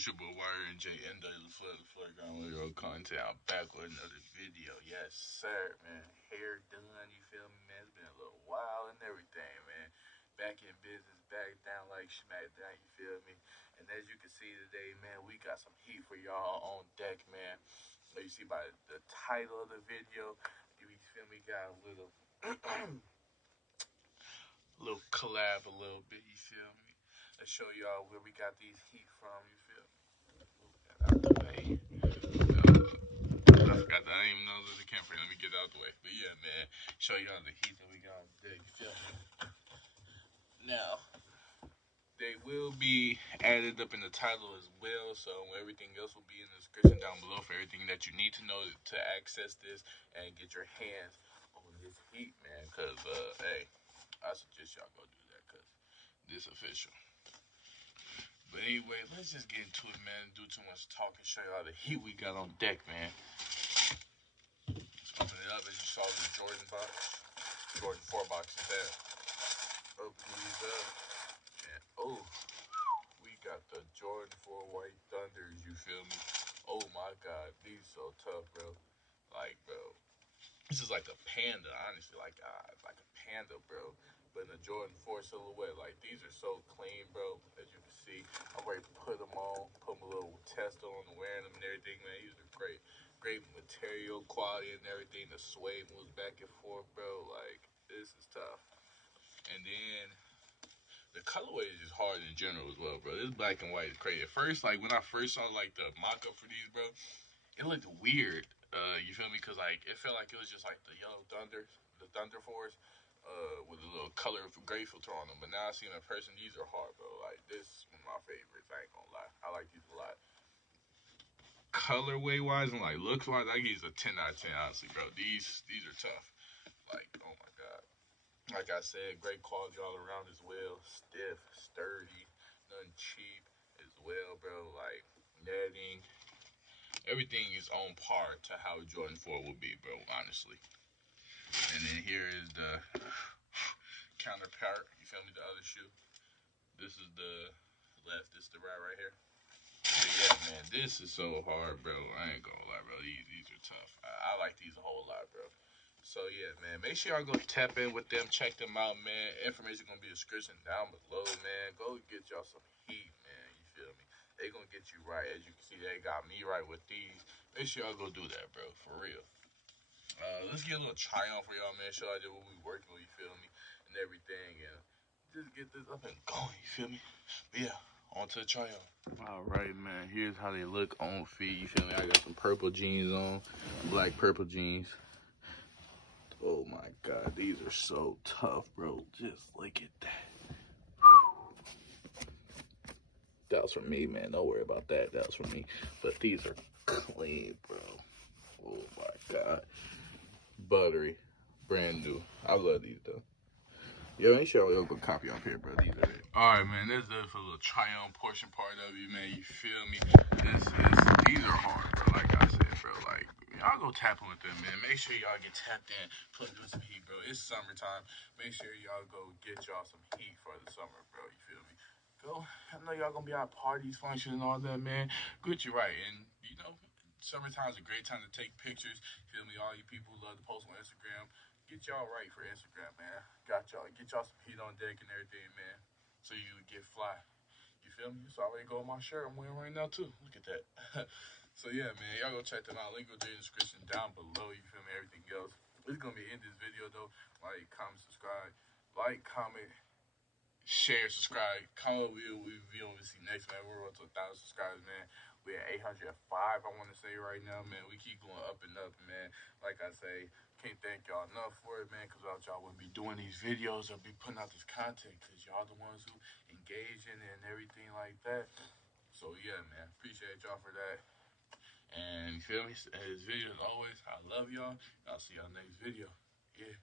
it's your boy Wire and J and the Flirt with your content. I'm back with another video. Yes, sir, man. Hair done, you feel me, man? It's been a little while and everything, man. Back in business, back down like SmackDown, you feel me? And as you can see today, man, we got some heat for y'all on deck, man. So you see by the title of the video, you feel me? Got a little, little collab, a little bit, you feel me? Let's show y'all where we got these heat from, you feel me? Out the way. I forgot that. I didn't even know there was a camera. Let me get out the way. But yeah, man, show y'all the heat that we got today, you feel me? Now, they will be added up in the title as well, so everything else will be in the description down below for everything that you need to know to access this and get your hands on this heat, man, because, hey, I suggest y'all go do that, because this official. But anyway, let's just get into it, man. Do too much talking. Show y'all the heat we got on deck, man. Let's open it up. As you saw, the Jordan box, Jordan 4 box is there. Open these up, and oh, we got the Jordan 4 White Thunders. You feel me? Oh my God, these so tough, bro. Like, bro, this is like a panda, honestly, like a panda, bro. But in the Jordan 4 silhouette, like, these are so clean, bro. As you can see, I'm ready to put them on, put them a little test on, wearing them and everything, man. These are great. Great material quality and everything. The sway moves back and forth, bro. Like, this is tough. And then, the colorway is just hard in general as well, bro. This black and white is crazy. At first, like, when I first saw, like, the mock-up for these, bro, it looked weird. You feel me? Because, like, it felt like it was just, like, the Yellow Thunder, the Thunder Force, with a little color gray filter on them. But now I see them in person, these are hard, bro. Like, this is one of my favorites. I ain't gonna lie. I like these a lot. Colorway-wise and, like, looks-wise, I give these a 10 out of 10, honestly, bro. These are tough. Like, oh, my God. Like I said, great quality all around as well. Stiff, sturdy, nothing cheap as well, bro. Like, netting. Everything is on par to how Jordan 4 would be, bro, honestly. And then here is the counterpart. You feel me? The other shoe. This is the left. This is the right here. But yeah, man, this is so hard, bro. I ain't gonna lie, bro. These are tough. I like these a whole lot, bro. So yeah, man. Make sure y'all go tap in with them. Check them out, man. Information gonna be in the description down below, man. Go get y'all some heat, man. You feel me? They gonna get you right. As you can see, they got me right with these. Make sure y'all go do that, bro. For real. Let's get a little try on for y'all, man. Show y'all what we working with, you feel me? And everything. And just get this up and going, you feel me? But yeah, on to the try on. Alright, man. Here's how they look on feet, you feel me? I got some purple jeans on. Black purple jeans. Oh my God, these are so tough, bro. Just look at that. That was for me, man. Don't worry about that. That was for me. But these are clean, bro. Oh my God. Buttery. Brand new. I love these, though. Yo, make sure y'all go copy off here, bro. These are it. Alright, man. That's it for a little try-on portion part of you, man. You feel me? These are hard, bro. Like I said, bro. Like, y'all go tap in with them, man. Make sure y'all get tapped in. Put through some heat, bro. It's summertime. Make sure y'all go get y'all some heat for the summer, bro. You feel me? Go. I know y'all gonna be out parties, functions, and all that, man. Get you right. And, you know, summertime is a great time to take pictures. Feel me? All you people who love to post on Instagram. Get y'all right for Instagram, man. Got y'all. Get y'all some heat on deck and everything, man. So you get fly. You feel me? It's already go on my shirt I'm wearing right now, too. Look at that. So, yeah, man. Y'all go check them out. Link will be in the description down below. You feel me? Everything else. It's going to be in this video, though. Like, comment, subscribe. Like, comment, share, subscribe. Comment we'll see next, man. We're on to 1,000 subscribers, man. We're at 805, I want to say right now, man. We keep going up and up, man. Like I say, can't thank y'all enough for it, man, because without y'all wouldn't be doing these videos or be putting out this content, because y'all the ones who engage in it and everything like that. So, yeah, man, appreciate y'all for that. And you feel me? This video, as always, I love y'all. I'll see y'all next video. Yeah.